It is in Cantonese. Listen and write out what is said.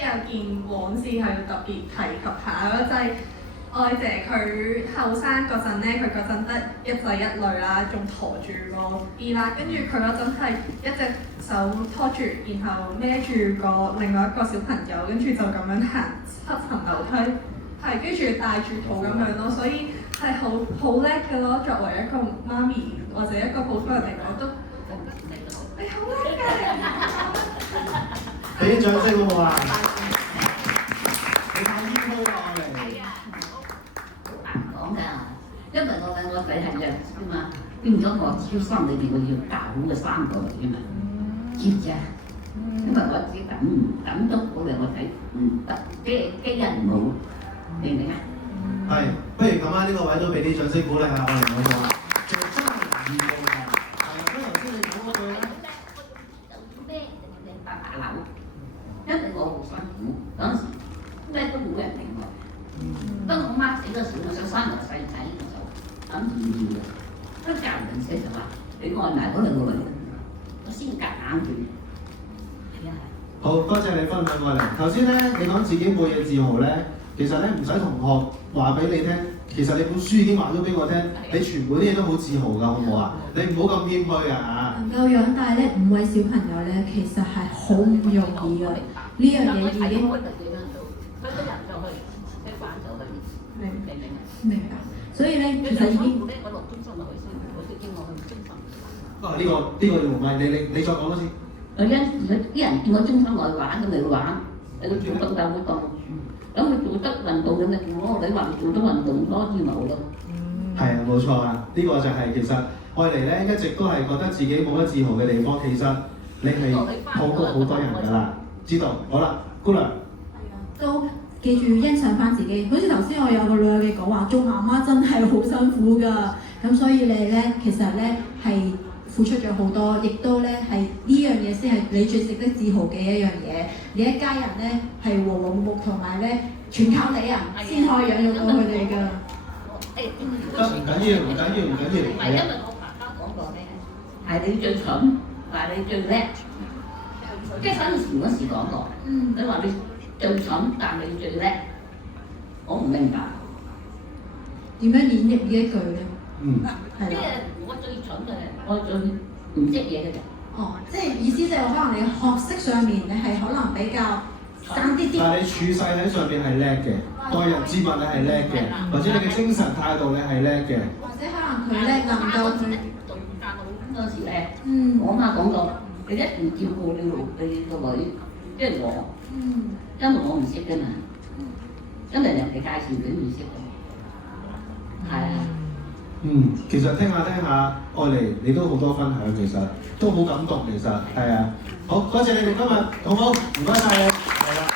有件往事係要特別提及下咯，就係、愛姐佢後生嗰陣咧，佢嗰陣得一仔一女啦，仲陀住個 B 啦，跟住佢嗰陣係一隻手拖住，然後孭住個另外一個小朋友，跟住就咁樣行7層樓梯，係跟住帶住肚咁樣咯，所以係好叻嘅咯。作為一個媽咪或者一個普通人嚟講，都你好叻嘅。俾啲掌聲好唔好啊？你太謙虛啦，我哋。係啊，好難講㗎，因為我兩個仔係弱智嘛，變咗我超心裏邊我要教好佢3個女啊嘛，知唔知啊？因為我只感觸嗰兩個仔唔得，基因唔好，明唔明啊？係，不如咁啊！呢個位都俾啲掌聲鼓勵下我哋兩個啊！做真係唔易嘅，係啊！咁頭先你講嗰句咧，咩定8樓，因為我好辛苦嗰陣時，咩都冇人明我。當我媽死嗰時，我想生個細仔，我就諗唔要嘅。跟住教人死就話：你愛埋嗰兩個女，我先夾硬住。係啊。好多謝你分享過嚟。頭先咧，你講自己冇嘢自豪咧，其實咧唔使同學話俾你聽，其實你本書已經話咗俾我聽，你全部啲嘢都好自豪㗎，好唔好啊？你唔好咁謙虛啊！能夠養大咧5位小朋友咧，其實係好唔容易㗎。呢樣嘢已經明白，所以咧其實已經啊呢個要唔係你再講多次。有啲人見我中心外玩咁嚟玩，佢做動就會動，咁佢做得運動咁咪我個女話做得運動多啲咪好咯。係啊，冇錯啊！呢個就係其實愛嚟咧，一直都係覺得自己冇乜自豪嘅地方，其實你係好過好多人㗎啦。知道，好啦，姑娘。都記住欣賞翻自己。好似頭先我有個女你講話，做媽媽真係好辛苦㗎。咁所以你咧其實咧係付出咗好多，亦都咧係呢樣嘢先係你最值得自豪嘅一樣嘢。你一家人咧係和和睦睦，同埋咧全靠你啊，先可以養育到佢哋㗎。唔緊要，係因為我爸爸講過咧，係你最蠢，話你最叻。即係嗰陣時嗰時講過，你話你最蠢，但你最叻。我唔明白點樣演繹呢一句咧？即係我最蠢嘅，我最唔識嘢嘅人。哦，即係意思就係可能你學識上面你係可能比較爭啲啲。但係你處世喺上邊係叻嘅，待人接物你係叻嘅，或者你嘅精神態度你係叻嘅。或者可能佢咧能夠去做教老嗰時咧，我媽講過，你一定照顧你個女，即係我，因為我唔識㗎嘛，因為人哋介紹佢唔識㗎，係啊。其實聽下，愛嚟你都好多分享，其實都好感動，其實係啊。好，多謝你哋今日，好唔好？唔該晒你，係啦。